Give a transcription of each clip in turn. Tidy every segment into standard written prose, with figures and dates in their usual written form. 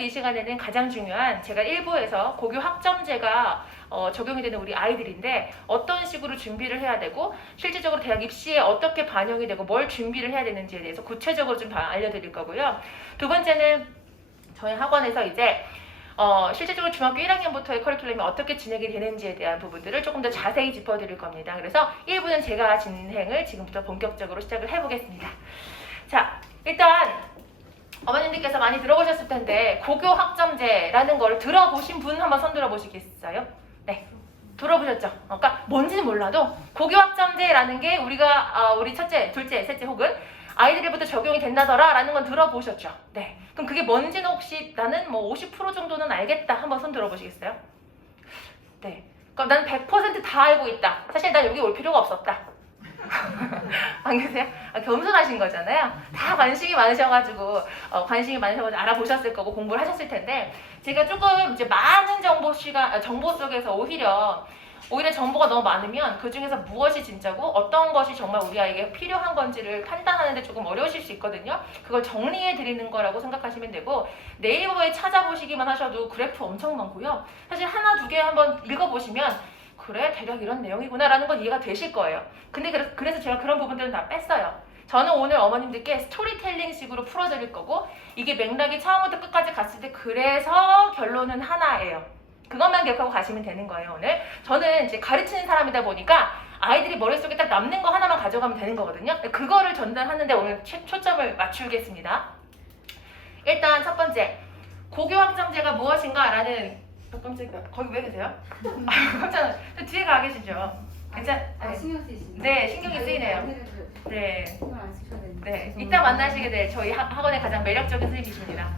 오늘 이 시간에는 가장 중요한 제가 일부에서 고교 학점제가 적용이 되는 우리 아이들인데 어떤 식으로 준비를 해야 되고 실질적으로 대학 입시에 어떻게 반영이 되고 뭘 준비를 해야 되는지에 대해서 구체적으로 좀 알려드릴 거고요. 두 번째는 저희 학원에서 이제 실질적으로 중학교 1학년부터의 커리큘럼이 어떻게 진행이 되는지에 대한 부분들을 조금 더 자세히 짚어드릴 겁니다. 그래서 1부는 제가 진행을 지금부터 본격적으로 시작을 해보겠습니다. 자, 일단 어머님들께서 많이 들어보셨을 텐데 고교 학점제라는 걸 들어보신 분 한번 손 들어보시겠어요? 네, 들어보셨죠? 그러니까 뭔지는 몰라도 고교 학점제라는 게 우리가 우리 첫째, 둘째, 셋째 혹은 아이들에부터 적용이 된다더라 라는 건 들어보셨죠? 네, 그럼 그게 뭔지는 혹시 나는 뭐 50% 정도는 알겠다 한번 손 들어보시겠어요? 네, 그럼 난 100% 다 알고 있다. 사실 난 여기 올 필요가 없었다. 안 계세요? 겸손하신 거잖아요. 다 관심이 많으셔가지고 알아보셨을 거고 공부를 하셨을 텐데 제가 조금 이제 많은 정보 속에서 오히려 정보가 너무 많으면 그 중에서 무엇이 진짜고 어떤 것이 정말 우리 아이에게 필요한 건지를 판단하는데 조금 어려우실 수 있거든요. 그걸 정리해 드리는 거라고 생각하시면 되고 네이버에 찾아보시기만 하셔도 그래프 엄청 많고요. 사실 하나 두 개 한번 읽어보시면 그래 대략 이런 내용이구나 라는 건 이해가 되실 거예요. 근데 그래서 제가 그런 부분들은 다 뺐어요. 저는 오늘 어머님들께 스토리텔링 식으로 풀어드릴 거고 이게 맥락이 처음부터 끝까지 갔을 때 그래서 결론은 하나예요. 그것만 기억하고 가시면 되는 거예요. 오늘 저는 이제 가르치는 사람이다 보니까 아이들이 머릿속에 딱 남는 거 하나만 가져가면 되는 거거든요. 그거를 전달하는데 오늘 초점을 맞추겠습니다. 일단 첫 번째 고교 학점제가 무엇인가 라는 깜짝이야. 거기 왜 계세요? 깜짝 놀랐어요. 뒤에 가 계시죠? 괜찮? 신경 쓰이시네요. 네, 신경이 쓰이네요. 네. 신경 안 쓰셔야 되는데. 네, 이따 만나시게 될 저희 학원의 가장 매력적인 선생님이십니다.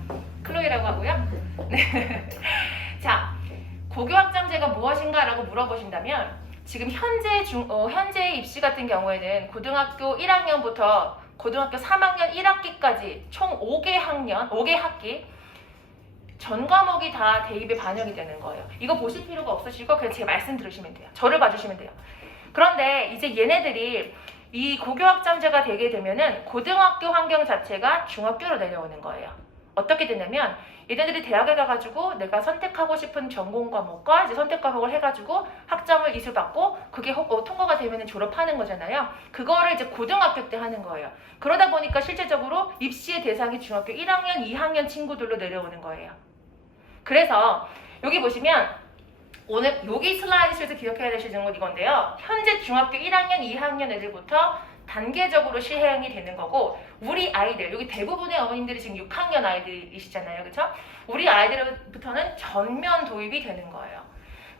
클로이라고 하고요. 네. 자, 고교 학점제가 무엇인가라고 물어보신다면 지금 현재 입시 같은 경우에는 고등학교 1학년부터 고등학교 3학년 1학기까지 총 5개 학기 전 과목이 다 대입에 반영이 되는 거예요. 이거 보실 필요가 없으시고 그냥 제 말씀 들으시면 돼요. 저를 봐주시면 돼요. 그런데 이제 얘네들이 이 고교 학점제가 되게 되면은 고등학교 환경 자체가 중학교로 내려오는 거예요. 어떻게 되냐면 얘네들이 대학에 가가지고 내가 선택하고 싶은 전공 과목과 이제 선택 과목을 해가지고 학점을 이수받고 그게 통과가 되면 졸업하는 거잖아요. 그거를 이제 고등학교 때 하는 거예요. 그러다 보니까 실질적으로 입시의 대상이 중학교 1학년, 2학년 친구들로 내려오는 거예요. 그래서 여기 보시면 오늘 여기 슬라이드쇼에서 기억해야 되시는 건 이건데요. 현재 중학교 1학년, 2학년 애들부터 단계적으로 시행이 되는 거고 우리 아이들, 여기 대부분의 어머님들이 지금 6학년 아이들이시잖아요. 그렇죠? 우리 아이들부터는 전면 도입이 되는 거예요.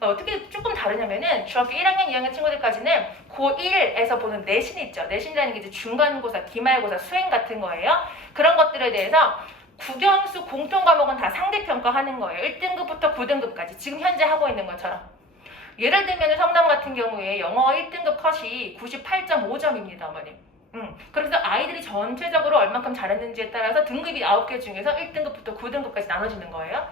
어떻게 조금 다르냐면은 중학교 1학년, 2학년 친구들까지는 고1에서 보는 내신 있죠. 내신이라는 게 이제 중간고사, 기말고사, 수행 같은 거예요. 그런 것들에 대해서 국영수 공통 과목은 다 상대평가하는 거예요. 1등급부터 9등급까지 지금 현재 하고 있는 것처럼. 예를 들면 성남 같은 경우에 영어 1등급 컷이 98.5점입니다. 어머님. 그래서 아이들이 전체적으로 얼만큼 잘했는지에 따라서 등급이 9개 중에서 1등급부터 9등급까지 나눠지는 거예요.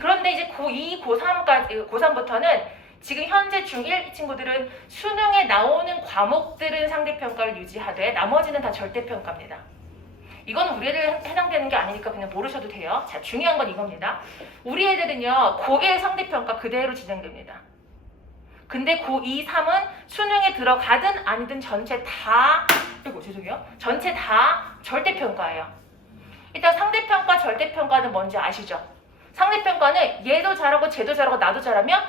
그런데 이제 고2, 고3부터는 지금 현재 중1 친구들은 수능에 나오는 과목들은 상대평가를 유지하되 나머지는 다 절대평가입니다. 이건 우리 애들 해당되는 게 아니니까 그냥 모르셔도 돼요. 자, 중요한 건 이겁니다. 우리 애들은요, 고1 상대평가 그대로 진행됩니다. 근데 고2, 3은 수능에 들어가든 아니든 전체 다 절대평가예요. 일단 상대평가, 절대평가는 뭔지 아시죠? 상대평가는 얘도 잘하고 쟤도 잘하고 나도 잘하면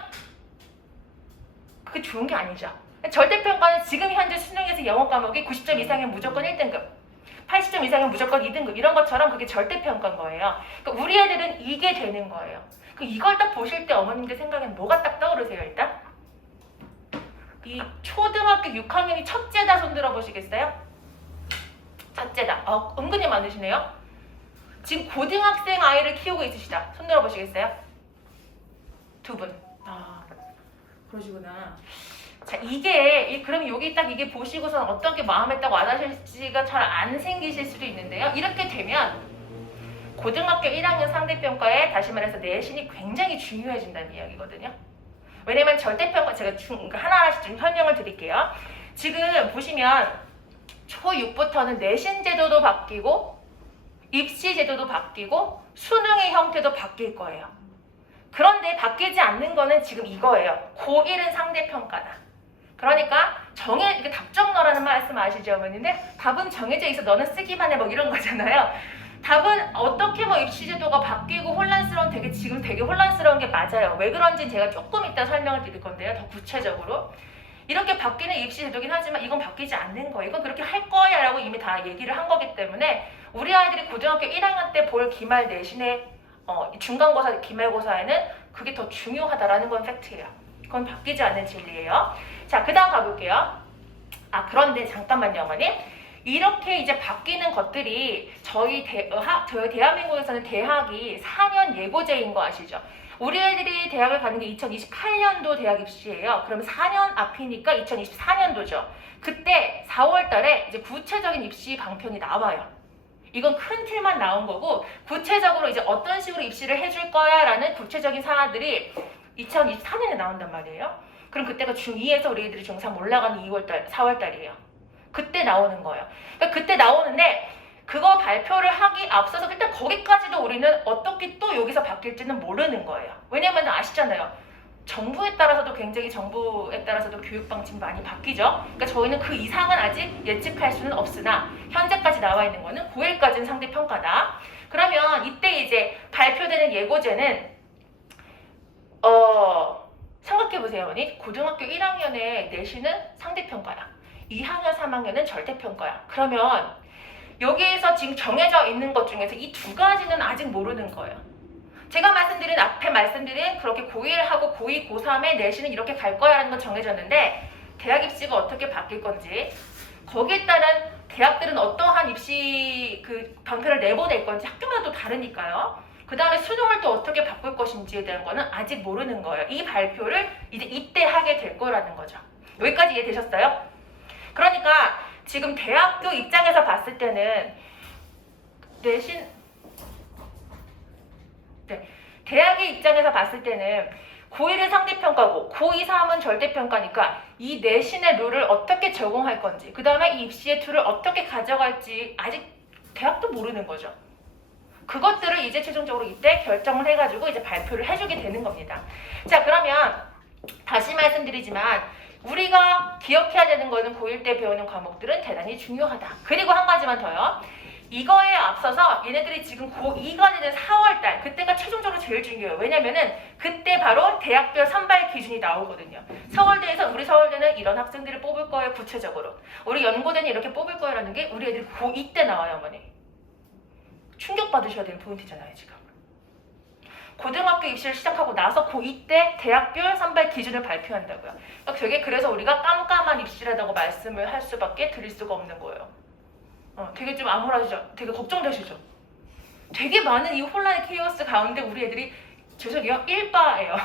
그게 좋은 게 아니죠. 절대평가는 지금 현재 수능에서 영어 과목이 90점 이상이면 무조건 1등급. 80점 이상은 무조건 2등급 이런 것처럼 그게 절대평가인 거예요. 그러니까 우리 애들은 이게 되는 거예요. 이걸 딱 보실 때 어머님들 생각엔 뭐가 딱 떠오르세요? 일단 이 초등학교 6학년이 첫째다 손 들어보시겠어요? 첫째다. 은근히 많으시네요. 지금 고등학생 아이를 키우고 있으시다. 손 들어보시겠어요? 두 분. 그러시구나. 자, 그럼 여기 딱 이게 보시고선 어떤 게 마음에 딱 와닿으실지가 잘 안 생기실 수도 있는데요. 이렇게 되면 고등학교 1학년 상대평가에 다시 말해서 내신이 굉장히 중요해진다는 이야기거든요. 왜냐면 절대평가, 제가 하나하나씩 좀 설명을 드릴게요. 지금 보시면 초6부터는 내신 제도도 바뀌고 입시 제도도 바뀌고 수능의 형태도 바뀔 거예요. 그런데 바뀌지 않는 거는 지금 이거예요. 고1은 상대평가다. 그러니까 이게 답정너라는 말씀 아시죠, 어머니들? 답은 정해져 있어. 너는 쓰기만 해. 뭐 이런 거잖아요. 답은 어떻게 뭐 입시 제도가 바뀌고 지금 되게 혼란스러운 게 맞아요. 왜 그런지는 제가 조금 이따 설명을 드릴 건데요. 더 구체적으로. 이렇게 바뀌는 입시 제도긴 하지만 이건 바뀌지 않는 거예요. 이건 그렇게 할 거야 라고 이미 다 얘기를 한 거기 때문에 우리 아이들이 고등학교 1학년 때 볼 기말 내신의 중간고사, 기말고사에는 그게 더 중요하다라는 건 팩트예요. 그건 바뀌지 않는 진리예요. 자, 그 다음 가볼게요. 그런데 잠깐만요, 어머니. 이렇게 이제 바뀌는 것들이 저희 대한민국에서는 대학이 4년 예고제인 거 아시죠? 우리 애들이 대학을 가는 게 2028년도 대학 입시예요. 그럼 4년 앞이니까 2024년도죠. 그때 4월 달에 이제 구체적인 입시 방편이 나와요. 이건 큰 틀만 나온 거고 구체적으로 이제 어떤 식으로 입시를 해줄 거야 라는 구체적인 사안들이 2024년에 나온단 말이에요. 그럼 그때가 중2에서 우리 애들이 중3 올라가는 4월 달이에요. 그때 나오는 거예요. 그러니까 그때 나오는데 그거 발표를 하기 앞서서 일단 거기까지도 우리는 어떻게 또 여기서 바뀔지는 모르는 거예요. 왜냐면 아시잖아요. 정부에 따라서도 교육 방침이 많이 바뀌죠. 그러니까 저희는 그 이상은 아직 예측할 수는 없으나 현재까지 나와 있는 거는 9일까지는 상대평가다. 그러면 이때 이제 발표되는 예고제는 생각해보세요, 어머니. 고등학교 1학년의 내신은 상대평가야. 2학년, 3학년은 절대평가야. 그러면 여기에서 지금 정해져 있는 것 중에서 이 두 가지는 아직 모르는 거예요. 제가 앞에 말씀드린 그렇게 고1하고 고2, 고3의 내신은 이렇게 갈 거야 라는 건 정해졌는데 대학 입시가 어떻게 바뀔 건지 거기에 따른 대학들은 어떠한 입시 방편을 내보낼 건지 학교마다 또 다르니까요. 그 다음에 수능을 또 어떻게 바꿀 것인지에 대한 거는 아직 모르는 거예요. 이 발표를 이제 이때 하게 될 거라는 거죠. 여기까지 이해되셨어요? 그러니까 지금 대학교 입장에서 봤을 때는 대학의 입장에서 봤을 때는 고1은 상대평가고 고2, 3은 절대평가니까 이 내신의 룰을 어떻게 적용할 건지 그 다음에 이 입시의 툴을 어떻게 가져갈지 아직 대학도 모르는 거죠. 그것들을 이제 최종적으로 이때 결정을 해가지고 이제 발표를 해주게 되는 겁니다. 자, 그러면 다시 말씀드리지만 우리가 기억해야 되는 거는 고1 때 배우는 과목들은 대단히 중요하다. 그리고 한 가지만 더요. 이거에 앞서서 얘네들이 지금 고2가 되는 4월달 그때가 최종적으로 제일 중요해요. 왜냐면은 그때 바로 대학별 선발 기준이 나오거든요. 우리 서울대는 이런 학생들을 뽑을 거예요. 구체적으로. 우리 연고대는 이렇게 뽑을 거예요 라는 게 우리 애들이 고2 때 나와요, 어머니. 충격받으셔야 되는 포인트잖아요, 지금. 고등학교 입시를 시작하고 나서 고2 때 대학별 선발 기준을 발표한다고요. 그래서 우리가 깜깜한 입시라고 말씀을 할 수밖에 드릴 수가 없는 거예요. 되게 좀 암울하시죠? 되게 걱정되시죠? 되게 많은 이 혼란의 케이오스 가운데 우리 애들이 죄송해요, 1바예요.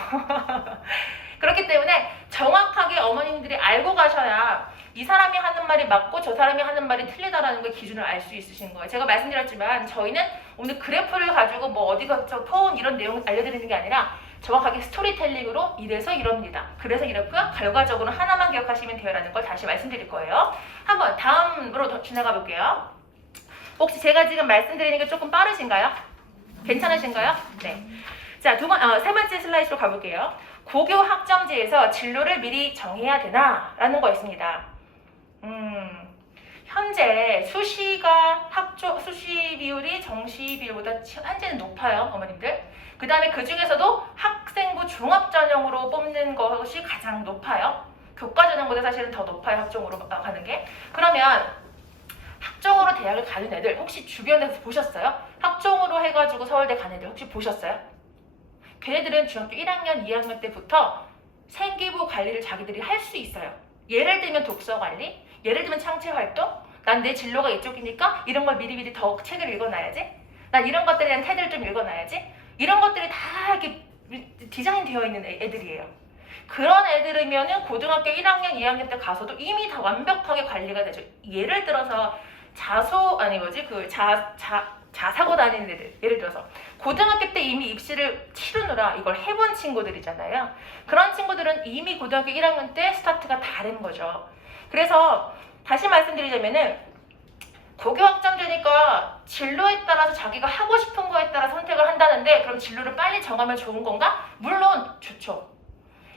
그렇기 때문에 정확하게 어머님들이 알고 가셔야 이 사람이 하는 말이 맞고 저 사람이 하는 말이 틀리다라는 걸 기준을 알 수 있으신 거예요. 제가 말씀드렸지만 저희는 오늘 그래프를 가지고 뭐 어디가 토운 이런 내용을 알려드리는 게 아니라 정확하게 스토리텔링으로 이래서 이럽니다. 그래서 이렇고요. 결과적으로 하나만 기억하시면 돼요라는 걸 다시 말씀드릴 거예요. 한번 다음으로 더 지나가 볼게요. 혹시 제가 지금 말씀드리는 게 조금 빠르신가요? 괜찮으신가요? 네. 자, 세 번째 슬라이드로 가볼게요. 고교 학점제에서 진로를 미리 정해야 되나? 라는 거 있습니다. 현재 수시 비율이 정시 비율보다 현재는 높아요, 어머님들. 그 다음에 그 중에서도 학생부 종합전형으로 뽑는 것이 가장 높아요. 교과전형보다 사실은 더 높아요, 학종으로 가는 게. 그러면 학종으로 대학을 가는 애들 혹시 주변에서 보셨어요? 학종으로 해가지고 서울대 가는 애들 혹시 보셨어요? 걔네들은 중학교 1학년, 2학년 때부터 생기부 관리를 자기들이 할 수 있어요. 예를 들면 독서 관리, 예를 들면 창체 활동, 난 내 진로가 이쪽이니까 이런 걸 미리미리 더 책을 읽어놔야지. 난 이런 것들에 대한 테드를 좀 읽어놔야지. 이런 것들이 다 이렇게 디자인 되어 있는 애들이에요. 그런 애들이면은 고등학교 1학년, 2학년 때 가서도 이미 다 완벽하게 관리가 되죠. 예를 들어서 자사고 다니는 애들, 예를 들어서 고등학교 때 이미 입시를 치르느라 이걸 해본 친구들이잖아요. 그런 친구들은 이미 고등학교 1학년 때 스타트가 다른 거죠. 그래서 다시 말씀드리자면은 고교 확장되니까 진로에 따라서 자기가 하고 싶은 거에 따라 선택을 한다는데 그럼 진로를 빨리 정하면 좋은 건가? 물론 좋죠.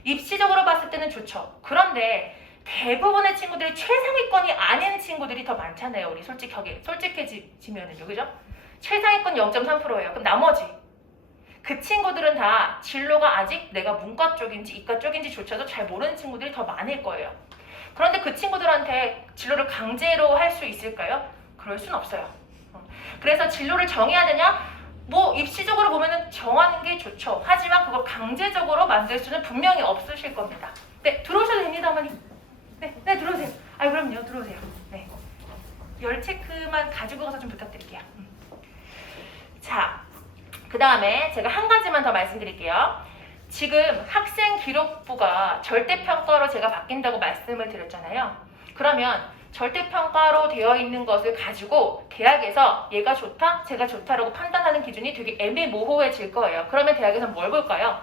입시적으로 봤을 때는 좋죠. 그런데 대부분의 친구들이 최상위권이 아닌 친구들이 더 많잖아요. 우리 솔직해지면은요. 그죠? 최상위권 0.3%예요. 그럼 나머지 그 친구들은 다 진로가 아직 내가 문과 쪽인지 이과 쪽인지조차도 잘 모르는 친구들이 더 많을 거예요. 그런데 그 친구들한테 진로를 강제로 할 수 있을까요? 그럴 순 없어요. 그래서 진로를 정해야 되냐? 뭐 입시적으로 보면은 정하는 게 좋죠. 하지만 그걸 강제적으로 만들 수는 분명히 없으실 겁니다. 네, 들어오셔도 됩니다, 어머니. 네, 들어오세요. 아, 그럼요, 들어오세요. 네, 열 체크만 가지고 가서 좀 부탁드릴게요. 자, 그 다음에 제가 한 가지만 더 말씀드릴게요. 지금 학생 기록부가 절대평가로 제가 바뀐다고 말씀을 드렸잖아요. 그러면 절대평가로 되어 있는 것을 가지고 대학에서 얘가 좋다, 쟤가 좋다라고 판단하는 기준이 되게 애매모호해질 거예요. 그러면 대학에서는 뭘 볼까요?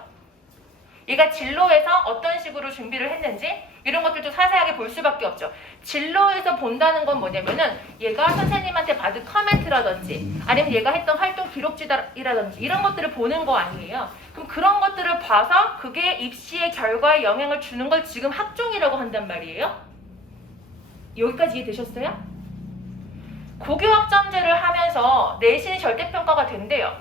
얘가 진로에서 어떤 식으로 준비를 했는지 이런 것들도 자세하게 볼 수밖에 없죠. 진로에서 본다는 건 뭐냐면은 얘가 선생님한테 받은 커멘트라든지 아니면 얘가 했던 활동 기록지라든지 이런 것들을 보는 거 아니에요. 그럼 그런 것들을 봐서 그게 입시의 결과에 영향을 주는 걸 지금 학종이라고 한단 말이에요. 여기까지 이해되셨어요? 고교학점제를 하면서 내신이 절대평가가 된대요.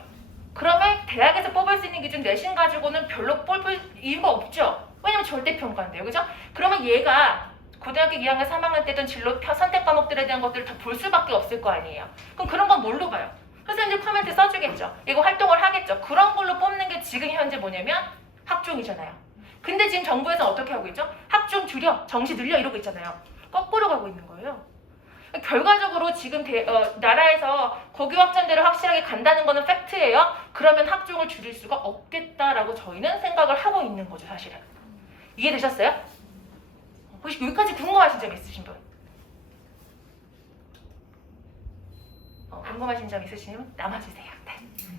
그러면 대학에서 뽑을 수 있는 기준 내신 가지고는 별로 뽑을 이유가 없죠. 왜냐면 절대평가인데요. 그죠? 그러면 얘가 고등학교 2학년 3학년 때 했던 진로 선택 과목들에 대한 것들을 다 볼 수밖에 없을 거 아니에요. 그럼 그런 건 뭘로 봐요? 선생님들 코멘트 써주겠죠. 이거 활동을 하겠죠. 그런 걸로 뽑는 게 지금 현재 뭐냐면 학종이잖아요. 근데 지금 정부에서 어떻게 하고 있죠? 학종 줄여, 정시 늘려 이러고 있잖아요. 거꾸로 가고 있는 거예요. 결과적으로 지금 나라에서 고교 확장대로 확실하게 간다는 거는 팩트예요. 그러면 학종을 줄일 수가 없겠다라고 저희는 생각을 하고 있는 거죠, 사실은. 이해되셨어요? 혹시 여기까지 궁금하신 점 있으신 분? 궁금하신 점 있으시면 남아주세요.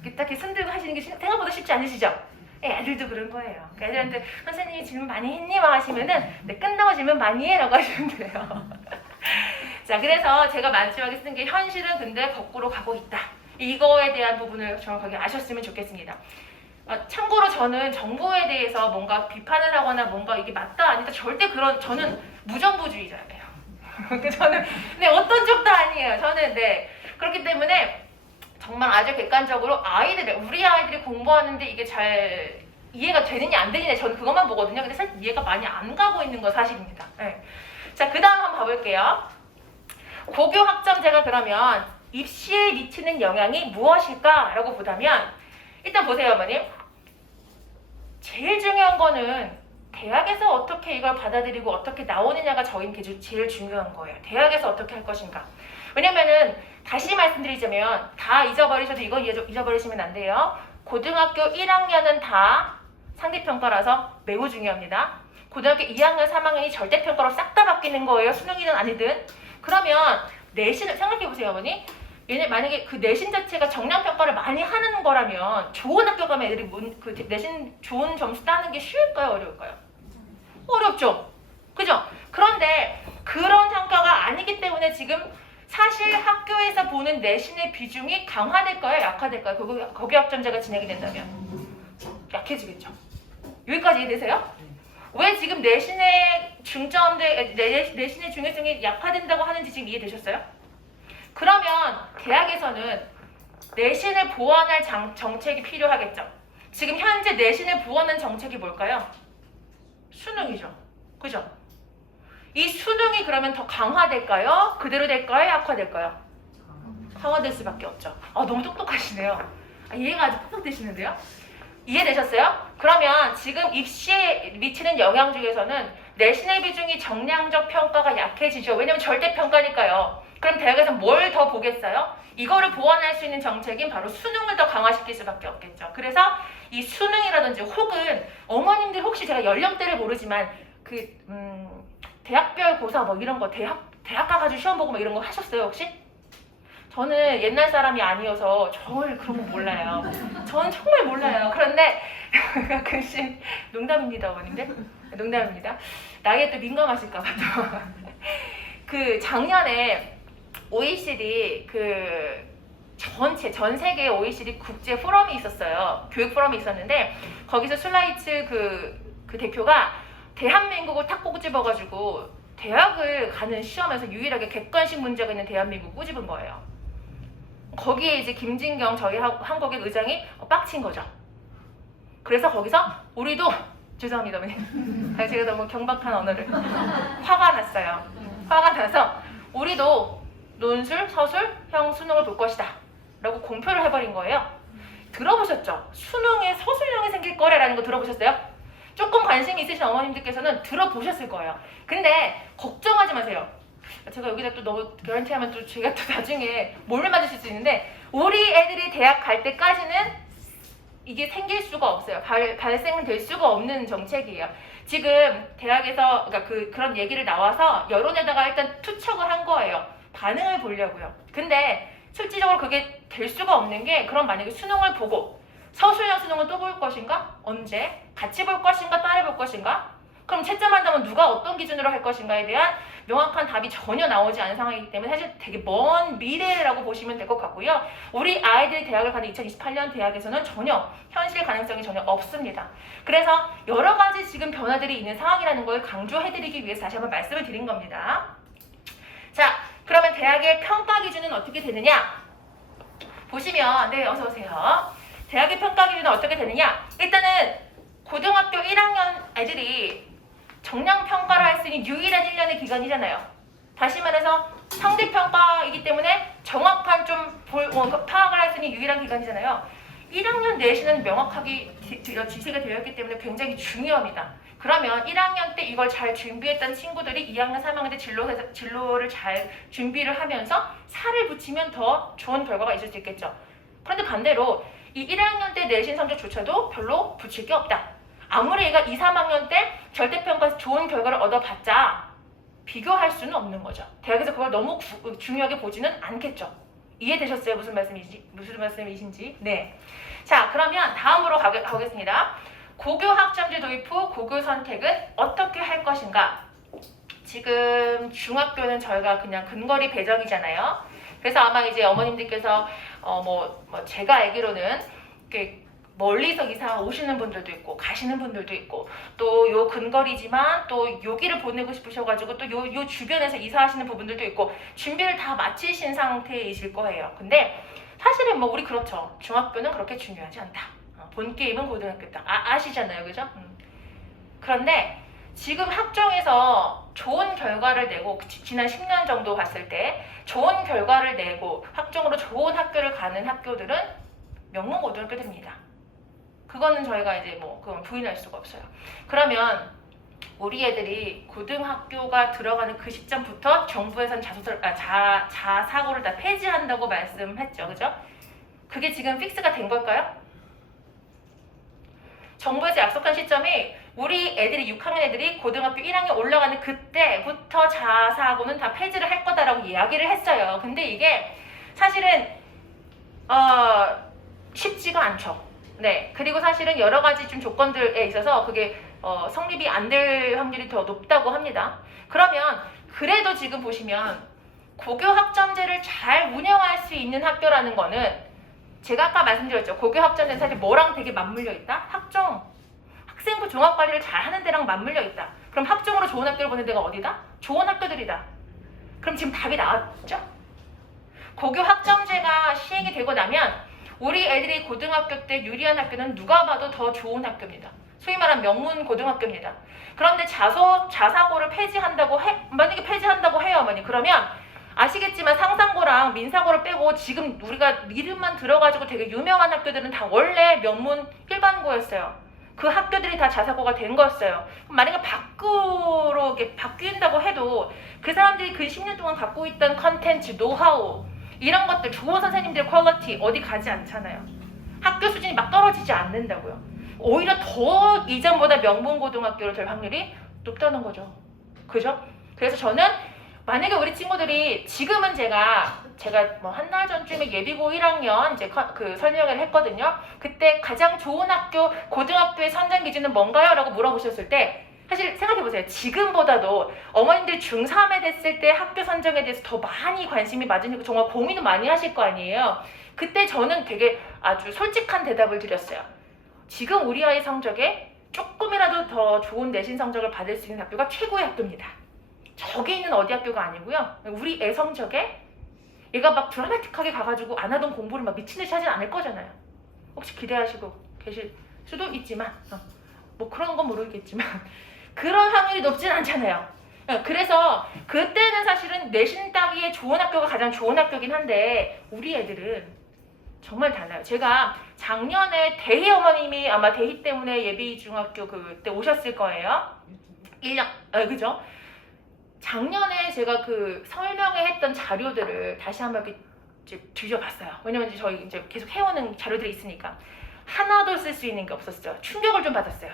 네. 딱히 손 들고 하시는 게 생각보다 쉽지 않으시죠? 애들도 그런 거예요. 그러니까 애들한테 선생님이 질문 많이 했니? 막 하시면은 네, 끝나고 질문 많이 해? 라고 하시면 돼요. 자, 그래서 제가 마지막에 쓴 게 현실은 근데 거꾸로 가고 있다. 이거에 대한 부분을 정확하게 아셨으면 좋겠습니다. 참고로 저는 정부에 대해서 뭔가 비판을 하거나 뭔가 이게 맞다 아니다 절대 저는 무정부주의자예요. 저는 네, 어떤 쪽도 아니에요. 저는 네, 그렇기 때문에 정말 아주 객관적으로 우리 아이들이 공부하는데 이게 잘 이해가 되느냐 안 되느냐 저는 그것만 보거든요. 근데 사실 이해가 많이 안 가고 있는 건 사실입니다. 네. 자, 그 다음 한번 봐볼게요. 고교 학점제가 그러면 입시에 미치는 영향이 무엇일까라고 보자면 일단 보세요, 어머님. 제일 중요한 거는 대학에서 어떻게 이걸 받아들이고 어떻게 나오느냐가 저희는 제일 중요한 거예요. 대학에서 어떻게 할 것인가. 왜냐면은 다시 말씀드리자면 다 잊어버리셔도 이거 잊어버리시면 안 돼요. 고등학교 1학년은 다 상대평가라서 매우 중요합니다. 고등학교 2학년, 3학년이 절대평가로 싹 다 바뀌는 거예요. 수능이든 아니든. 그러면 내신을 생각해보세요, 어머니. 만약에 그 내신 자체가 정량평가를 많이 하는 거라면 좋은 학교 가면 애들이 그 내신 좋은 점수 따는 게 쉬울까요? 어려울까요? 어렵죠. 그죠? 그런데 그런 평가가 아니기 때문에 지금 사실 학교에서 보는 내신의 비중이 강화될까요? 약화될까요? 고교학점제가 진행이 된다면 약해지겠죠. 여기까지 이해되세요? 왜 지금 내신의 내신의 중요성이 약화된다고 하는지 지금 이해되셨어요? 그러면 대학에서는 내신을 보완할 정책이 필요하겠죠. 지금 현재 내신을 보완하는 정책이 뭘까요? 수능이죠. 그죠? 이 수능이 그러면 더 강화될까요? 그대로 될까요? 약화될까요? 강화될 수밖에 없죠. 너무 똑똑하시네요. 이해가 아주 팍팍 되시는데요? 이해되셨어요? 그러면 지금 입시에 미치는 영향 중에서는 내신의 비중이 정량적 평가가 약해지죠. 왜냐면 절대평가니까요. 그럼 대학에서 뭘 더 보겠어요? 이거를 보완할 수 있는 정책인 바로 수능을 더 강화시킬 수밖에 없겠죠. 그래서 이 수능이라든지 혹은 어머님들 혹시 제가 연령대를 모르지만 대학별 고사 뭐 이런 거 대학 가가지고 시험 보고 뭐 이런 거 하셨어요 혹시? 저는 옛날 사람이 아니어서 저를 그런 거 몰라요. 저는 정말 몰라요. 그런데 가끔씩 농담입니다, 어머님들. 농담입니다. 나이에 또 민감하실까 봐. 작년에 OECD 그 전 세계 OECD 국제 포럼이 있었어요. 교육 포럼이 있었는데 거기서 슐라이츠 그 대표가 대한민국을 탁 꼬집어가지고 대학을 가는 시험에서 유일하게 객관식 문제가 있는 대한민국을 꼬집은 거예요. 거기에 이제 김진경 저희 한국의 의장이 빡친 거죠. 그래서 거기서 우리도 죄송합니다 어머님. 제가 너무 경박한 언어를 화가 났어요. 화가 나서 우리도 논술, 서술형 수능을 볼 것이다 라고 공표를 해버린 거예요. 들어보셨죠? 수능에 서술형이 생길 거래라는 거 들어보셨어요? 조금 관심이 있으신 어머님들께서는 들어보셨을 거예요. 근데 걱정하지 마세요. 제가 여기다 또 너무 개런티하면 또 제가 또 나중에 몰래 맞으실 수 있는데 우리 애들이 대학 갈 때까지는 이게 생길 수가 없어요. 발생은 될 수가 없는 정책이에요. 지금 대학에서 그러니까 그런 얘기를 나와서 여론에다가 일단 투척을 한 거예요. 반응을 보려고요. 근데 실질적으로 그게 될 수가 없는 게 그럼 만약에 수능을 보고 서술형 수능을 또 볼 것인가? 언제? 같이 볼 것인가? 따로 볼 것인가? 그럼 채점한다면 누가 어떤 기준으로 할 것인가에 대한 명확한 답이 전혀 나오지 않은 상황이기 때문에 사실 되게 먼 미래라고 보시면 될 것 같고요. 우리 아이들이 대학을 가는 2028년 대학에서는 전혀 현실 가능성이 전혀 없습니다. 그래서 여러 가지 지금 변화들이 있는 상황이라는 걸 강조해드리기 위해서 다시 한번 말씀을 드린 겁니다. 자, 그러면 대학의 평가 기준은 어떻게 되느냐? 보시면 네, 어서 오세요. 대학의 평가 기준은 어떻게 되느냐? 일단은 고등학교 1학년 애들이 정량 평가를 할 수 있는 유일한 1년의 기간이잖아요. 다시 말해서 상대평가이기 때문에 정확한 좀 파악을 할 수 있는 유일한 기간이잖아요. 1학년 내신은 명확하게 지시가 되어 있기 때문에 굉장히 중요합니다. 그러면 1학년 때 이걸 잘 준비했던 친구들이 2학년, 3학년 때 진로를 잘 준비를 하면서 살을 붙이면 더 좋은 결과가 있을 수 있겠죠. 그런데 반대로 이 1학년 때 내신 성적조차도 별로 붙일 게 없다. 아무리 얘가 2, 3학년 때 절대평가에서 좋은 결과를 얻어봤자 비교할 수는 없는 거죠. 대학에서 그걸 너무 중요하게 보지는 않겠죠. 이해되셨어요? 무슨 말씀이신지? 네. 자, 그러면 다음으로 가겠습니다. 고교 학점제 도입 후 고교 선택은 어떻게 할 것인가? 지금 중학교는 저희가 그냥 근거리 배정이잖아요. 그래서 아마 이제 어머님들께서 제가 알기로는 이렇게 멀리서 이사 오시는 분들도 있고 가시는 분들도 있고 또 요 근거리지만 또 여기를 보내고 싶으셔가지고 또 요 주변에서 이사하시는 부분들도 있고 준비를 다 마치신 상태이실 거예요. 근데 사실은 우리 그렇죠. 중학교는 그렇게 중요하지 않다. 본 게임은 고등학교다. 아시잖아요, 그죠? 그런데 지금 학종에서 좋은 결과를 내고 지난 10년 정도 봤을 때 좋은 결과를 내고 학종으로 좋은 학교를 가는 학교들은 명문고등학교들입니다. 그거는 저희가 이제 그건 부인할 수가 없어요. 그러면 우리 애들이 고등학교가 들어가는 그 시점부터 정부에서는 자사고를 다 폐지한다고 말씀했죠, 그죠? 그게 지금 픽스가 된 걸까요? 정부에서 약속한 시점이 우리 애들이 6학년 애들이 고등학교 1학년 올라가는 그때부터 자사고는 다 폐지를 할 거다라고 이야기를 했어요. 근데 이게 사실은 쉽지가 않죠. 네. 그리고 사실은 여러 가지 좀 조건들에 있어서 그게 성립이 안 될 확률이 더 높다고 합니다. 그러면 그래도 지금 보시면 고교 학점제를 잘 운영할 수 있는 학교라는 거는 제가 아까 말씀드렸죠. 고교 학점제는 사실 뭐랑 되게 맞물려 있다? 학생부 종합관리를 잘 하는 데랑 맞물려 있다. 그럼 학종으로 좋은 학교를 보는 데가 어디다? 좋은 학교들이다. 그럼 지금 답이 나왔죠? 고교 학점제가 시행이 되고 나면 우리 애들이 고등학교 때 유리한 학교는 누가 봐도 더 좋은 학교입니다. 소위 말하는 명문 고등학교입니다. 그런데 자사고를 만약에 폐지한다고 해요, 어머니. 그러면 아시겠지만 상상고랑 민사고를 빼고 지금 우리가 이름만 들어가지고 되게 유명한 학교들은 다 원래 명문 일반고였어요. 그 학교들이 다 자사고가 된 거였어요. 만약에 밖으로 바뀐다고 해도 그 사람들이 그 10년 동안 갖고 있던 컨텐츠, 노하우 이런 것들, 좋은 선생님들의 퀄리티 어디 가지 않잖아요. 학교 수준이 막 떨어지지 않는다고요. 오히려 더 이전보다 명문고등학교로 될 확률이 높다는 거죠. 그죠? 그래서 저는 만약에 우리 친구들이 지금은 제가 한 달 전쯤에 예비고 1학년 이제 그 설명을 했거든요. 그때 가장 좋은 학교, 고등학교의 선정 기준은 뭔가요? 라고 물어보셨을 때 사실 생각해보세요. 지금보다도 어머님들 중3에 됐을 때 학교 선정에 대해서 더 많이 관심이 많으시고 정말 고민을 많이 하실 거 아니에요. 그때 저는 되게 아주 솔직한 대답을 드렸어요. 지금 우리 아이 성적에 조금이라도 더 좋은 내신 성적을 받을 수 있는 학교가 최고의 학교입니다. 저기 있는 어디 학교가 아니고요. 우리 애 성적에 얘가 막 드라마틱하게 가가지고 안 하던 공부를 막 미친 듯이 하진 않을 거잖아요. 혹시 기대하시고 계실 수도 있지만 뭐 그런 건 모르겠지만 그런 확률이 높진 않잖아요. 그래서 그때는 사실은 내신 따기에 좋은 학교가 가장 좋은 학교긴 한데 우리 애들은 정말 달라요. 제가 작년에 대희 어머님이 아마 대희 때문에 예비 중학교 그때 오셨을 거예요. 1년, 그죠? 작년에 제가 그 설명회 했던 자료들을 다시 한번 이렇게 이제 뒤져봤어요. 왜냐면 이제 저희 이제 계속 해오는 자료들이 있으니까 하나도 쓸 수 있는 게 없었어요. 충격을 좀 받았어요.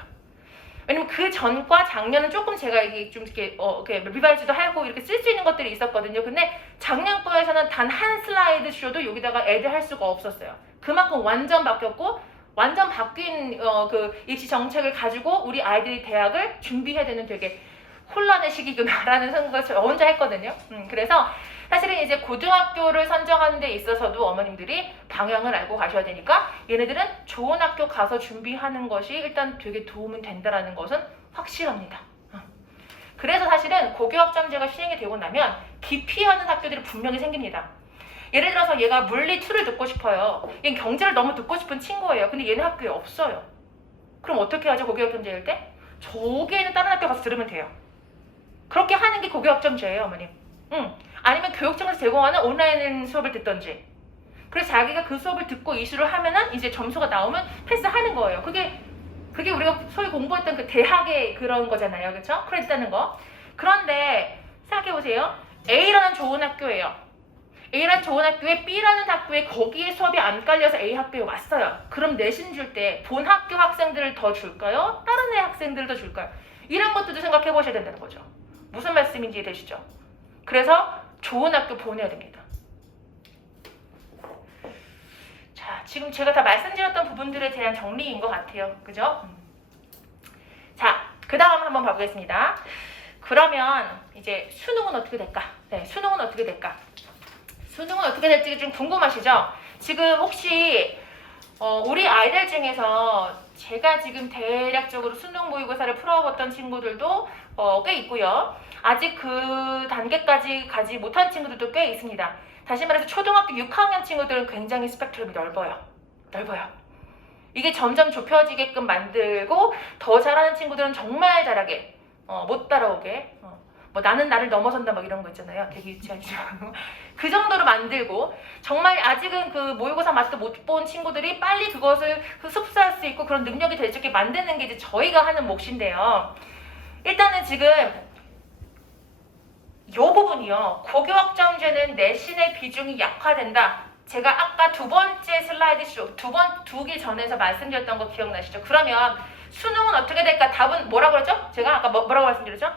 왜냐면 그 전과 작년은 조금 제가 이게 좀 이렇게 리바이즈도 하고 이렇게 쓸 수 있는 것들이 있었거든요. 근데 작년 거에서는 단 한 슬라이드 쇼도 여기다가 애드 할 수가 없었어요. 그만큼 완전 바뀌었고 완전 바뀐 그 입시 정책을 가지고 우리 아이들이 대학을 준비해야 되는 되게 혼란의 시기구나라는 생각을 저 혼자 했거든요. 그래서 사실은 이제 고등학교를 선정하는 데 있어서도 어머님들이 방향을 알고 가셔야 되니까 얘네들은 좋은 학교 가서 준비하는 것이 일단 되게 도움은 된다라는 것은 확실합니다. 그래서 사실은 고교학점제가 시행이 되고 나면 기피하는 학교들이 분명히 생깁니다. 예를 들어서 얘가 물리 2를 듣고 싶어요. 얘는 경제를 너무 듣고 싶은 친구예요. 근데 얘네 학교에 없어요. 그럼 어떻게 하죠? 고교학점제일 때? 저기에 있는 다른 학교 가서 들으면 돼요. 그렇게 하는 게 고교학점제예요, 어머님. 아니면 교육청에서 제공하는 온라인 수업을 듣던지. 그래서 자기가 그 수업을 듣고 이수를 하면은 이제 점수가 나오면 패스하는 거예요. 그게 우리가 소위 공부했던 그 대학의 그런 거잖아요, 그렇죠? 크레딧하는 거. 그런데 생각해 보세요. A라는 좋은 학교예요. A라는 좋은 학교에 B라는 학교에 거기에 수업이 안 깔려서 A 학교에 왔어요. 그럼 내신 줄 때 본 학교 학생들을 더 줄까요? 다른 애 학생들을 더 줄까요? 이런 것들도 생각해 보셔야 된다는 거죠. 무슨 말씀인지 되시죠? 그래서 좋은 학교 보내야 됩니다. 자, 지금 제가 다 말씀드렸던 부분들에 대한 정리인 것 같아요. 그죠? 자, 그 다음 한번 봐보겠습니다. 그러면 이제 수능은 어떻게 될까? 네, 수능은 어떻게 될까? 수능은 어떻게 될지 좀 궁금하시죠? 지금 혹시 우리 아이들 중에서 제가 지금 대략적으로 수능 모의고사를 풀어봤던 친구들도 꽤 있고요. 아직 그 단계까지 가지 못한 친구들도 꽤 있습니다. 다시 말해서 초등학교 6학년 친구들은 굉장히 스펙트럼이 넓어요. 이게 점점 좁혀지게끔 만들고 더 잘하는 친구들은 정말 잘하게 못 따라오게 뭐 나는 나를 넘어선다 막 이런 거 있잖아요. 되게 유치하지만 그 정도로 만들고 정말 아직은 그 모의고사 맛도 못 본 친구들이 빨리 그것을 흡수할 수 있고 그런 능력이 될 수 있게 만드는 게 이제 저희가 하는 몫인데요. 일단은 지금 이 부분이요. 고교학점제는 내신의 비중이 약화된다. 제가 아까 두 번째 슬라이드 쇼 두 개 전에서 말씀드렸던 거 기억나시죠? 그러면 수능은 어떻게 될까? 답은 뭐라고 그랬죠? 제가 아까 뭐라고 말씀드렸죠?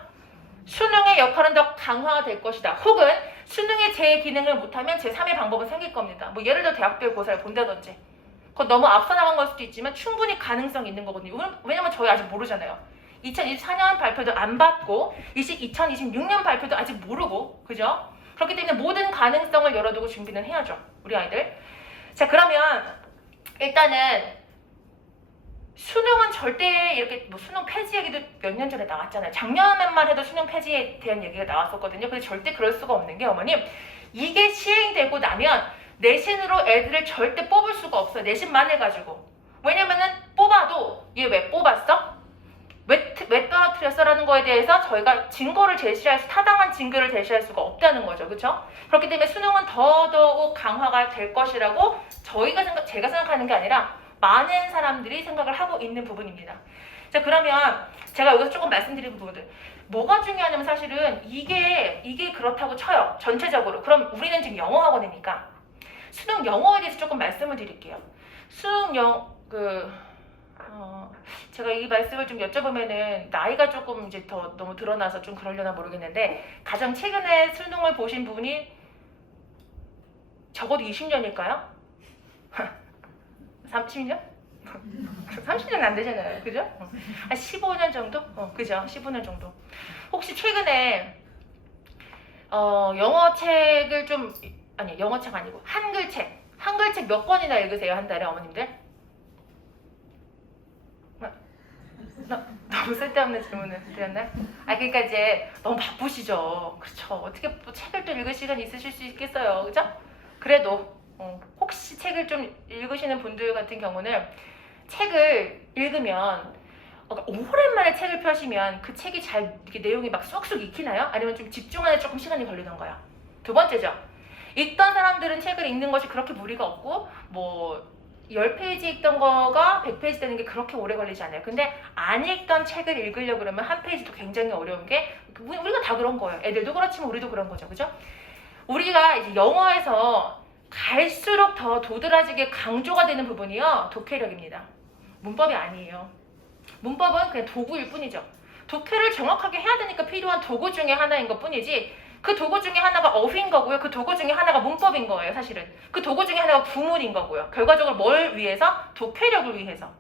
수능의 역할은 더 강화될 것이다. 혹은 수능의 제 기능을 못하면 제3의 방법은 생길 겁니다. 뭐 예를 들어 대학별 고사를 본다든지. 그건 너무 앞서 나간 걸 수도 있지만 충분히 가능성이 있는 거거든요. 왜냐면 저희 아직 모르잖아요. 2024년 발표도 안 받고 2026년 발표도 아직 모르고 그죠? 그렇기 때문에 모든 가능성을 열어두고 준비는 해야죠. 우리 아이들. 자, 그러면 일단은 수능은 절대 이렇게 뭐 수능 폐지 얘기도 몇 년 전에 나왔잖아요. 작년만 해도 수능 폐지에 대한 얘기가 나왔었거든요. 근데 절대 그럴 수가 없는 게 어머님 이게 시행되고 나면 내신으로 애들을 절대 뽑을 수가 없어요. 내신만 해가지고. 왜냐면은 뽑아도 얘 왜 뽑았어? 왜 떨어뜨렸어라는 거에 대해서 저희가 증거를 제시할 수, 타당한 증거를 제시할 수가 없다는 거죠. 그렇죠? 그렇기 때문에 수능은 더더욱 강화가 될 것이라고 제가 생각하는 게 아니라 많은 사람들이 생각을 하고 있는 부분입니다. 자, 그러면 제가 여기서 조금 말씀드린 부분들 뭐가 중요하냐면 사실은 이게 그렇다고 쳐요. 전체적으로. 그럼 우리는 지금 영어 학원이니까 수능 영어에 대해서 조금 말씀을 드릴게요. 수능 제가 이 말씀을 좀 여쭤보면은 나이가 조금 이제 더 너무 드러나서 좀 그러려나 모르겠는데 가장 최근에 수능을 보신 분이 적어도 20년일까요? 30년? 30년 안 되잖아요. 그죠? 한 15년 정도? 그죠? 15년 정도. 혹시 최근에 영어 책을 좀 아니 영어 책 아니고 한글책 몇 권이나 읽으세요 한 달에 어머님들? 너무 쓸데없는 질문을 드렸나요? 그러니까 이제 너무 바쁘시죠. 그렇죠. 어떻게 또 책을 또 읽을 시간이 있으실 수 있겠어요. 그죠? 그래도 혹시 책을 좀 읽으시는 분들 같은 경우는 책을 읽으면 오랜만에 책을 펴시면 그 책이 잘 이렇게 내용이 막 쏙쏙 익히나요? 아니면 좀 집중하는 데 조금 시간이 걸리던가요? 두 번째죠. 읽던 사람들은 책을 읽는 것이 그렇게 무리가 없고 뭐 10페이지 읽던 거가 100페이지 되는 게 그렇게 오래 걸리지 않아요. 근데 안 읽던 책을 읽으려고 그러면 한 페이지도 굉장히 어려운 게 우리가 다 그런 거예요. 애들도 그렇지만 우리도 그런 거죠. 그죠? 우리가 이제 영어에서 갈수록 더 도드라지게 강조가 되는 부분이요. 독해력입니다. 문법이 아니에요. 문법은 그냥 도구일 뿐이죠. 독해를 정확하게 해야 되니까 필요한 도구 중에 하나인 것 뿐이지 그 도구 중에 하나가 어휘인 거고요. 그 도구 중에 하나가 문법인 거예요. 사실은. 그 도구 중에 하나가 구문인 거고요. 결과적으로 뭘 위해서? 독해력을 위해서.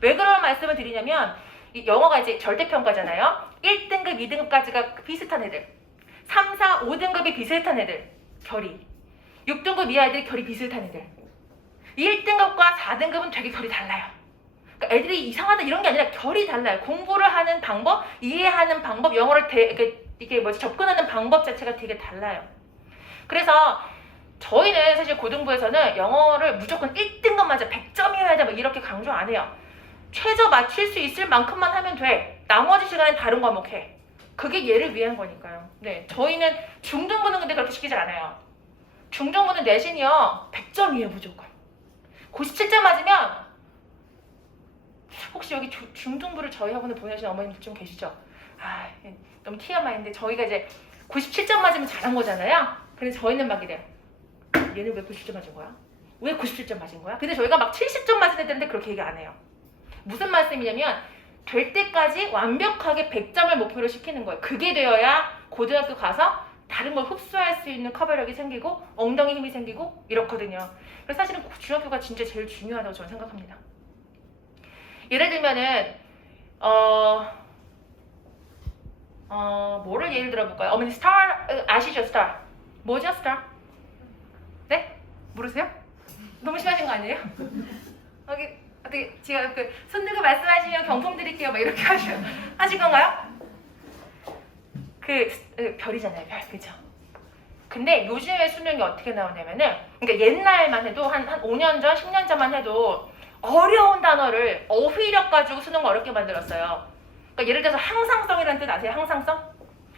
왜 그런 말씀을 드리냐면 이 영어가 이제 절대평가잖아요. 1등급, 2등급까지가 비슷한 애들 3, 4, 5등급이 비슷한 애들 결이 6등급 이하 애들이 결이 비슷한 애들 1등급과 4등급은 되게 결이 달라요. 그러니까 애들이 이상하다 이런 게 아니라 결이 달라요. 공부를 하는 방법, 이해하는 방법, 영어를 이게 접근하는 방법 자체가 되게 달라요. 그래서 저희는 사실 고등부에서는 영어를 무조건 1등급 맞아 100점이어야 돼 이렇게 강조 안 해요. 최저 맞출 수 있을 만큼만 하면 돼. 나머지 시간엔 다른 과목 해. 그게 얘를 위한 거니까요. 네, 저희는 중등부는 근데 그렇게 시키지 않아요. 중등부는 내신이요 100점이에요 무조건. 97점 맞으면 혹시 여기 중등부를 저희 학원에 보내신 어머님들 좀 계시죠? 너무 TMI인데 저희가 이제 97점 맞으면 잘한 거잖아요. 그래서 저희는 막 이래요. 얘는 왜 90점 맞은 거야? 왜 97점 맞은 거야? 근데 저희가 막 70점 맞은 애들인데 그렇게 얘기 안 해요. 무슨 말씀이냐면 될 때까지 완벽하게 100점을 목표로 시키는 거예요. 그게 되어야 고등학교 가서 다른 걸 흡수할 수 있는 커버력이 생기고 엉덩이 힘이 생기고 이렇거든요. 그래서 사실은 중학교가 진짜 제일 중요하다고 저는 생각합니다. 예를 들면은 뭐를 예를 들어볼까요? 어머니 스타 아시죠? 스타 뭐죠? 스타? 네? 모르세요? 너무 심하신 거 아니에요? 어떻게 제가 손 들고 말씀하시면 경품 드릴게요 막 이렇게 하실 건가요? 별이잖아요 별. 그죠? 근데 요즘의 수능이 어떻게 나오냐면은 그러니까 옛날만 해도 한 5년 전 10년 전만 해도 어려운 단어를 어휘력 가지고 수능을 어렵게 만들었어요. 그러니까 예를 들어서 항상성이라는 뜻 아세요? 항상성?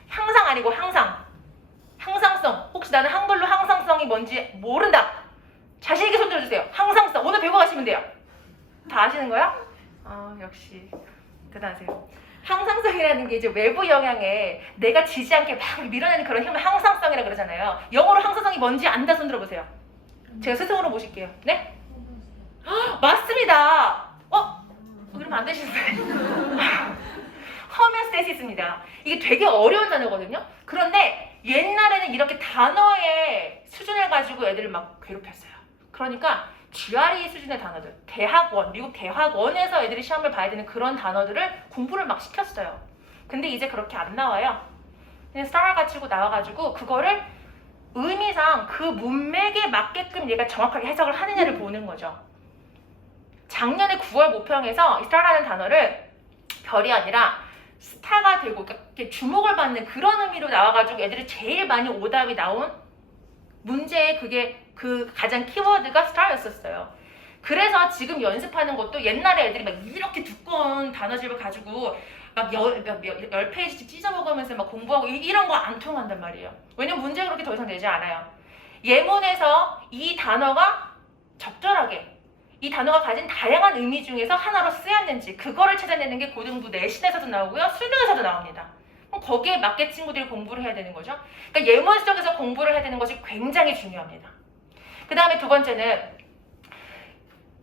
항상 아니고 항상성. 혹시 나는 한글로 항상성이 뭔지 모른다. 자신 있게 손 들어주세요. 항상성. 오늘 배워 가시면 돼요. 다 아시는 거야? 역시 대단하세요. 항상성이라는 게 이제 외부 영향에 내가 지지 않게 막 밀어내는 그런 힘을 항상성이라고 그러잖아요. 영어로 항상성이 뭔지 안다 손 들어보세요. 제가 스승으로 모실게요. 네? 맞습니다. 그러면 안 되시는데. 허메스테시스입니다. 이게 되게 어려운 단어거든요. 그런데 옛날에는 이렇게 단어의 수준을 가지고 애들을 막 괴롭혔어요. 그러니까 GRE 수준의 단어들, 대학원, 미국 대학원에서 애들이 시험을 봐야 되는 그런 단어들을 공부를 막 시켰어요. 근데 이제 그렇게 안 나와요. 그냥 스타를 갖추고 나와가지고 그거를 의미상 그 문맥에 맞게끔 얘가 정확하게 해석을 하느냐를 보는 거죠. 작년에 9월 모평에서 스타라는 단어를 별이 아니라 스타가 되고 그러니까 주목을 받는 그런 의미로 나와가지고 애들이 제일 많이 오답이 나온 문제의 그 가장 키워드가 스타였었어요. 그래서 지금 연습하는 것도 옛날에 애들이 막 이렇게 두꺼운 단어집을 가지고 막 10페이지씩 찢어먹으면서 막 공부하고 이런 거 안 통한단 말이에요. 왜냐면 문제가 그렇게 더 이상 되지 않아요. 예문에서 이 단어가 적절하게 이 단어가 가진 다양한 의미 중에서 하나로 쓰였는지 그거를 찾아내는 게 고등부 내신에서도 나오고요. 수능에서도 나옵니다. 그럼 거기에 맞게 친구들이 공부를 해야 되는 거죠. 그러니까 예문 속에서 공부를 해야 되는 것이 굉장히 중요합니다. 그 다음에 두 번째는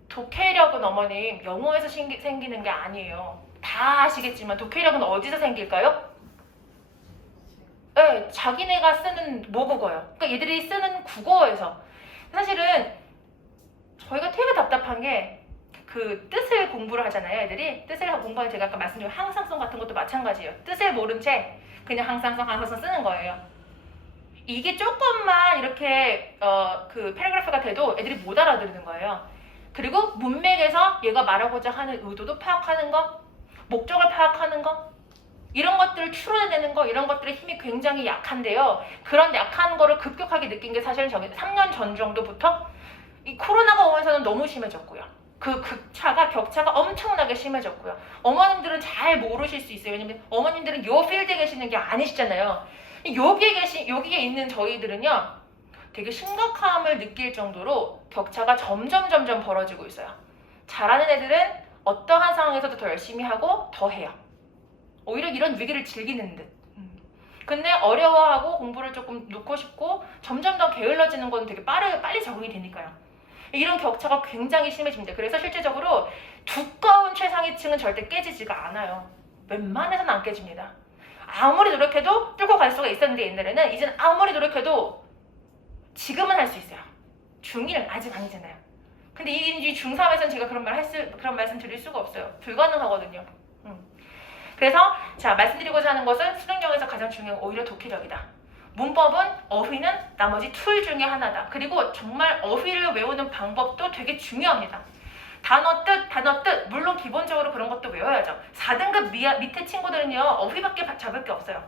독해력은 어머님 영어에서 생기는 게 아니에요. 다 아시겠지만 독해력은 어디서 생길까요? 네, 자기네가 쓰는 모국어요. 그러니까 얘들이 쓰는 국어에서. 사실은 저희가 되게 답답한 게 그 뜻을 공부를 하잖아요. 애들이 뜻을 공부하는 제가 아까 말씀드린 항상성 같은 것도 마찬가지예요. 뜻을 모른 채 그냥 항상성 쓰는 거예요. 이게 조금만 이렇게 그 패러그래프가 돼도 애들이 못 알아들는 거예요. 그리고 문맥에서 얘가 말하고자 하는 의도도 파악하는 거, 목적을 파악하는 거, 이런 것들을 추론해내는 거, 이런 것들의 힘이 굉장히 약한데요. 그런 약한 거를 급격하게 느낀 게 사실은 3년 전 정도부터 이 코로나가 오면서는 너무 심해졌고요. 그 격차가 엄청나게 심해졌고요. 어머님들은 잘 모르실 수 있어요. 왜냐면 어머님들은 요 필드에 계시는 게 아니시잖아요. 여기에 있는 저희들은요, 되게 심각함을 느낄 정도로 격차가 점점 벌어지고 있어요. 잘하는 애들은 어떠한 상황에서도 더 열심히 하고 더 해요. 오히려 이런 위기를 즐기는 듯. 근데 어려워하고 공부를 조금 놓고 싶고 점점 더 게을러지는 건 되게 빨리 적응이 되니까요. 이런 격차가 굉장히 심해집니다. 그래서 실제적으로 두꺼운 최상위층은 절대 깨지지가 않아요. 웬만해서는 안 깨집니다. 아무리 노력해도 뚫고 갈 수가 있었는데 옛날에는, 이제는 아무리 노력해도 지금은 할 수 있어요. 중1은 아직 아니잖아요. 근데 이 중3에서는 제가 그런 말씀 드릴 수가 없어요. 불가능하거든요. 그래서 자, 말씀드리고자 하는 것은 수능력에서 가장 중요한 건 오히려 독해력이다. 문법은 어휘는 나머지 툴 중에 하나다. 그리고 정말 어휘를 외우는 방법도 되게 중요합니다. 단어 뜻, 물론 기본적으로 그런 것도 외워야죠. 4등급 밑에 친구들은요, 어휘밖에 잡을 게 없어요.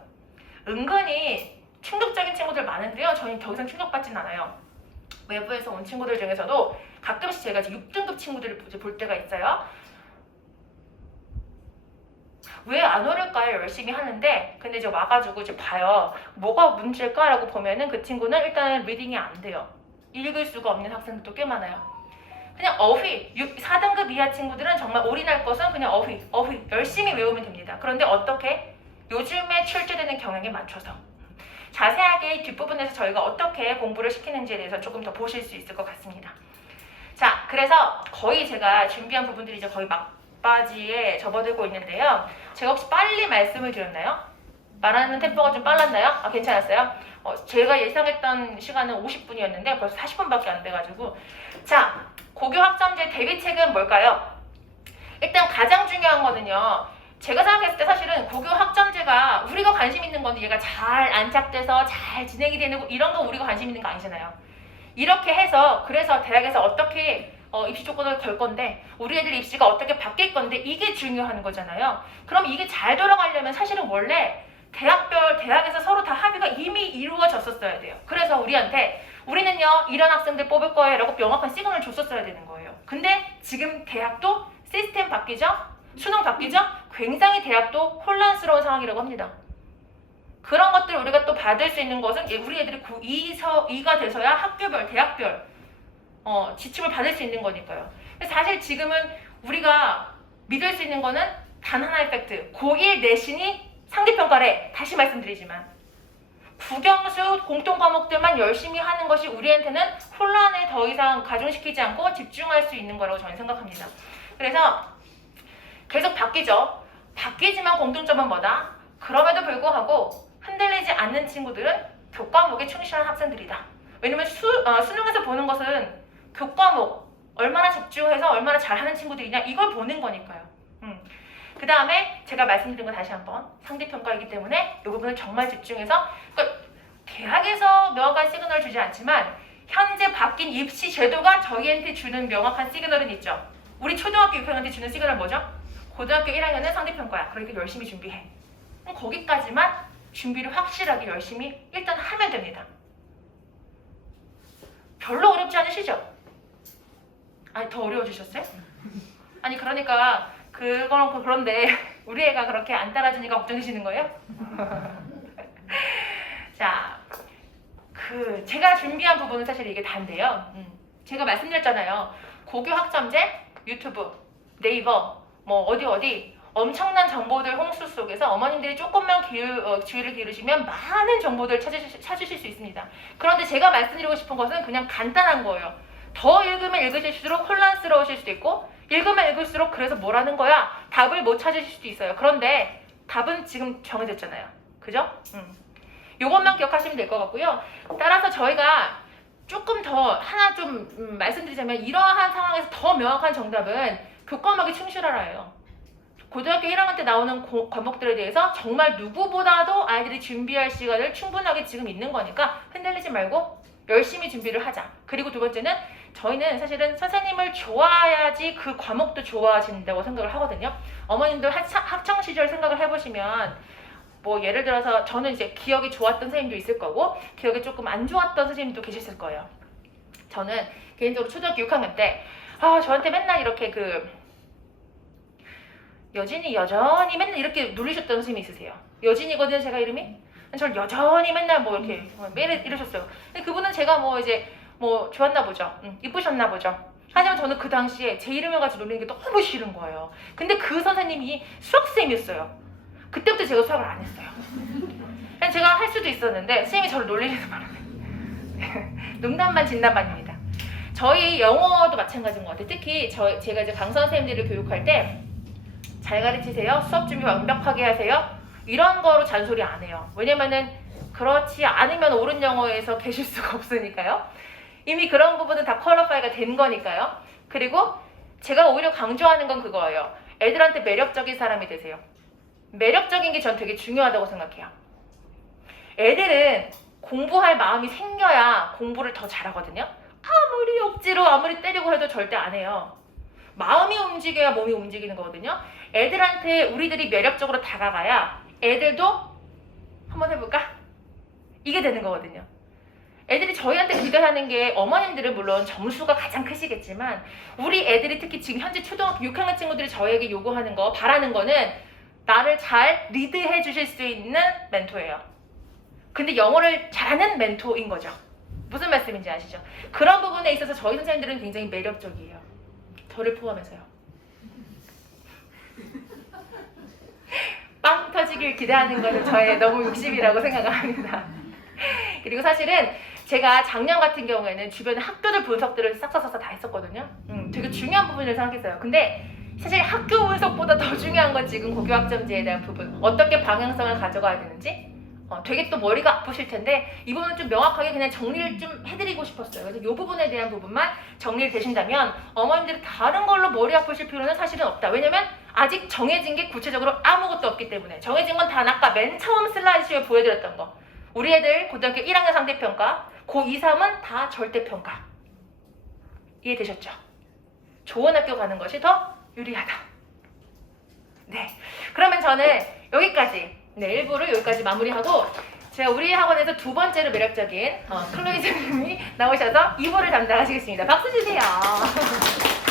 은근히 충격적인 친구들 많은데요, 저희는 더 이상 충격받진 않아요. 외부에서 온 친구들 중에서도 가끔씩 제가 6등급 친구들을 볼 때가 있어요. 왜 안 오를까요? 열심히 하는데. 근데 이제 와가지고 이제 봐요. 뭐가 문제일까라고 보면은 그 친구는 일단은 리딩이 안 돼요. 읽을 수가 없는 학생들도 꽤 많아요. 그냥 어휘, 4등급 이하 친구들은 정말 올인할 것은 그냥 어휘 열심히 외우면 됩니다. 그런데 어떻게? 요즘에 출제되는 경향에 맞춰서. 자세하게 뒷부분에서 저희가 어떻게 공부를 시키는지에 대해서 조금 더 보실 수 있을 것 같습니다. 자, 그래서 거의 제가 준비한 부분들이 이제 거의 막바지에 접어들고 있는데요. 제가 혹시 빨리 말씀을 드렸나요? 말하는 템포가 좀 빨랐나요? 괜찮았어요? 제가 예상했던 시간은 50분이었는데 벌써 40분밖에 안 돼가지고. 자, 고교 학점제 대비책은 뭘까요? 일단 가장 중요한 거는요, 제가 생각했을 때 사실은 고교 학점제가 우리가 관심 있는 건데 얘가 잘 안착돼서 잘 진행이 되는 이런 거 우리가 관심 있는 거 아니잖아요. 이렇게 해서 그래서 대학에서 어떻게 입시 조건을 걸 건데 우리 애들 입시가 어떻게 바뀔 건데 이게 중요한 거잖아요. 그럼 이게 잘 돌아가려면 사실은 원래 대학에서 서로 다 합의가 이미 이루어졌었어야 돼요. 그래서 우리는요 이런 학생들 뽑을 거예요 라고 명확한 시그널을 줬었어야 되는 거예요. 근데 지금 대학도 시스템 바뀌죠? 수능 바뀌죠? 굉장히 대학도 혼란스러운 상황이라고 합니다. 그런 것들 우리가 또 받을 수 있는 것은 우리 애들이 고2가 돼서야 학교별, 대학별 지침을 받을 수 있는 거니까요. 사실 지금은 우리가 믿을 수 있는 거는 단 하나의 팩트. 고1 내신이 상대평가래. 다시 말씀드리지만 국영수 공통 과목들만 열심히 하는 것이 우리한테는 혼란을 더 이상 가중시키지 않고 집중할 수 있는 거라고 저는 생각합니다. 그래서 계속 바뀌죠. 바뀌지만 공통점은 뭐다? 그럼에도 불구하고 흔들리지 않는 친구들은 교과목에 충실한 학생들이다. 왜냐면 수능에서 보는 것은 교과목 얼마나 집중해서 얼마나 잘하는 친구들이냐 이걸 보는 거니까요. 그 다음에 제가 말씀드린 거 다시 한번 상대평가이기 때문에 이 부분을 정말 집중해서, 그러니까 대학에서 명확한 시그널을 주지 않지만 현재 바뀐 입시 제도가 저희한테 주는 명확한 시그널은 있죠. 우리 초등학교 6학년한테 주는 시그널 뭐죠? 고등학교 1학년은 상대평가야. 그러니까 열심히 준비해. 거기까지만 준비를 확실하게 열심히 일단 하면 됩니다. 별로 어렵지 않으시죠? 아니 더 어려워지셨어요? 아니 그러니까 그거는 그런데 우리 애가 그렇게 안 따라주니까 걱정되시는 거예요? 자, 제가 준비한 부분은 사실 이게 다인데요. 제가 말씀드렸잖아요. 고교 학점제, 유튜브, 네이버, 뭐 어디 엄청난 정보들 홍수 속에서 어머님들이 조금만 주의를 기울이시면 많은 정보들을 찾으실 수 있습니다. 그런데 제가 말씀드리고 싶은 것은 그냥 간단한 거예요. 더 읽으면 읽으실수록 혼란스러우실 수도 있고 읽으면 읽을수록 그래서 뭐라는 거야? 답을 못 찾으실 수도 있어요. 그런데 답은 지금 정해졌잖아요. 그죠? 요것만 기억하시면 될 것 같고요. 따라서 저희가 조금 더 하나 좀 말씀드리자면 이러한 상황에서 더 명확한 정답은 교과목에 충실하라예요. 고등학교 1학년 때 나오는 과목들에 대해서 정말 누구보다도 아이들이 준비할 시간을 충분하게 지금 있는 거니까 흔들리지 말고 열심히 준비를 하자. 그리고 두 번째는 저희는 사실은 선생님을 좋아해야지 그 과목도 좋아진다고 생각을 하거든요. 어머님들 학창 시절 생각을 해보시면 뭐 예를 들어서 저는 이제 기억이 좋았던 선생님도 있을 거고 기억이 조금 안 좋았던 선생님도 계셨을 거예요. 저는 개인적으로 초등학교 6학년 때 저한테 맨날 이렇게 여진이 여전히 맨날 이렇게 놀리셨던 선생님이 있으세요. 여진이거든요, 제가 이름이. 저를 여전히 맨날 뭐 이렇게 매일 이러셨어요. 근데 그분은 제가 뭐 이제 뭐 좋았나 보죠. 이쁘셨나 보죠. 하지만 저는 그 당시에 제 이름을 가지고 놀리는 게 너무 싫은 거예요. 근데 그 선생님이 수학선생님이었어요. 그때부터 제가 수학을 안 했어요. 그냥 제가 할 수도 있었는데 선생님이 저를 놀리는 바람에 농담반 진담반입니다. 저희 영어도 마찬가지인 것 같아요. 특히 제가 이제 강사 선생님들을 교육할 때 잘 가르치세요. 수업 준비 완벽하게 하세요. 이런 거로 잔소리 안 해요. 왜냐면은 그렇지 않으면 옳은 영어에서 계실 수가 없으니까요. 이미 그런 부분은 다 퀄리파이가 된 거니까요. 그리고 제가 오히려 강조하는 건 그거예요. 애들한테 매력적인 사람이 되세요. 매력적인 게 전 되게 중요하다고 생각해요. 애들은 공부할 마음이 생겨야 공부를 더 잘하거든요. 아무리 억지로 아무리 때리고 해도 절대 안 해요. 마음이 움직여야 몸이 움직이는 거거든요. 애들한테 우리들이 매력적으로 다가가야 애들도 한번 해볼까? 이게 되는 거거든요. 애들이 저희한테 기대하는 게 어머님들은 물론 점수가 가장 크시겠지만 우리 애들이 특히 지금 현재 초등학교 6학년 친구들이 저에게 요구하는 거, 바라는 거는 나를 잘 리드해 주실 수 있는 멘토예요. 근데 영어를 잘하는 멘토인 거죠. 무슨 말씀인지 아시죠? 그런 부분에 있어서 저희 선생님들은 굉장히 매력적이에요. 저를 포함해서요. 빵 터지길 기대하는 것은 저의 너무 욕심이라고 생각을 합니다. 그리고 사실은 제가 작년 같은 경우에는 주변에 학교들 분석들을 싹싹싹 다 했었거든요. 되게 중요한 부분을 생각했어요. 근데 사실 학교 분석보다 더 중요한 건 지금 고교학점제에 대한 부분, 어떻게 방향성을 가져가야 되는지 되게 또 머리가 아프실 텐데 이 부분은 좀 명확하게 그냥 정리를 좀 해드리고 싶었어요. 그래서 이 부분에 대한 부분만 정리를 되신다면 어머님들이 다른 걸로 머리 아프실 필요는 사실은 없다. 왜냐면 아직 정해진 게 구체적으로 아무것도 없기 때문에. 정해진 건 단 아까 맨 처음 슬라이드쇼에 보여드렸던 거. 우리 애들 고등학교 1학년 상대평가, 고2, 3은 다 절대평가. 이해되셨죠? 좋은 학교 가는 것이 더 유리하다. 네, 그러면 저는 여기까지 1부를 여기까지 마무리하고 제가 우리 학원에서 두 번째로 매력적인 클로이 선생님이 나오셔서 2부를 담당하시겠습니다. 박수 주세요.